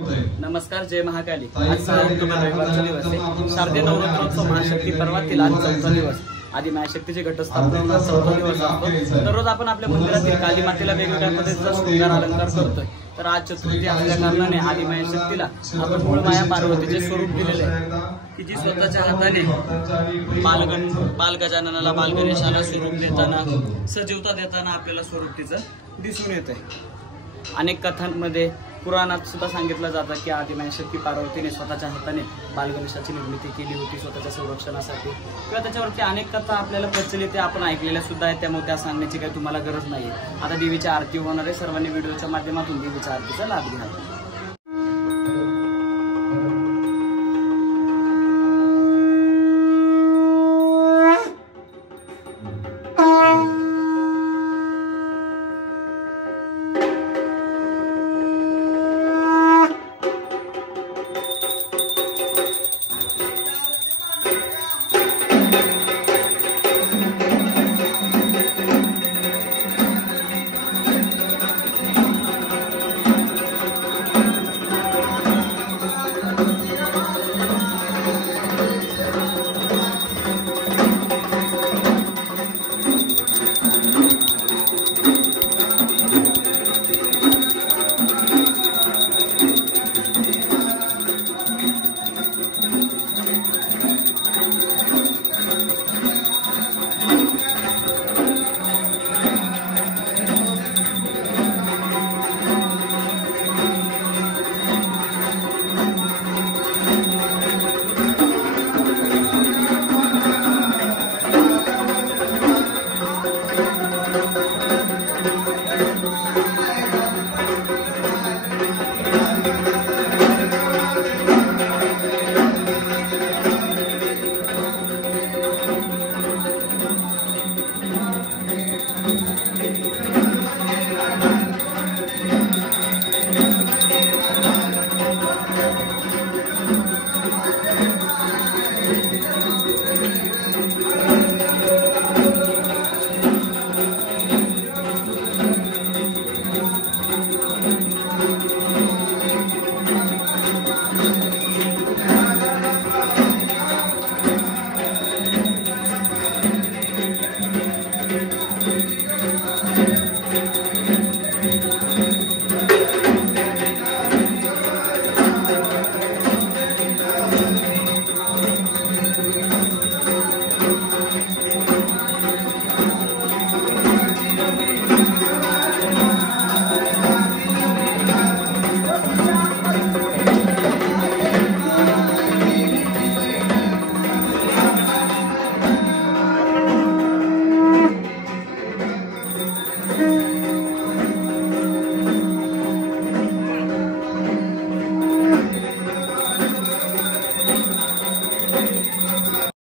नमस्कार, जय महाकाली। आज 6 ऑक्टोबर रविवारचा दिवस आहे। शारदीय नवरात्रोत्सव महाशक्ती पर्वातील आज 4था दिवस। आदि मायाशक्तीची घटस्थापना 4था दिवस असतो। दररोज आपण आपल्या मंदिरातील काली मातेला वेगवेगळ्या पद्धतीचा शृंगार अलंकार करतोय। तर आज चतुर्थी असल्या कारणाने आदि मायाशक्तीला आपण मूळ माया पार्वतीचे स्वरूप दिलेले आहे, की जी स्वतःच्या हाताने बालगजाननाला बालगणेशाला स्वरूप देताना, सजीवता देताना आपल्याला स्वरूप तिचं दिसून येत आहे। अनेक कथांमध्ये, पुराणात सुद्धा सांगितलं जातं की आदि मायाशक्ती पार्वतीने स्वतःच्या हाताने बालगणेशाची निर्मिती केली होती स्वतःच्या संरक्षणासाठी, किंवा त्याच्यावरती अनेक कथा आपल्याला प्रचलित आपण ऐकलेल्या सुद्धा आहेत। त्यामुळे त्या सांगण्याची काही तुम्हाला गरज नाहीये। आता देवीची आरती होणार आहे। सर्वांनी व्हिडिओच्या माध्यमातून देवीच्या आरतीचा लाभ घ्या।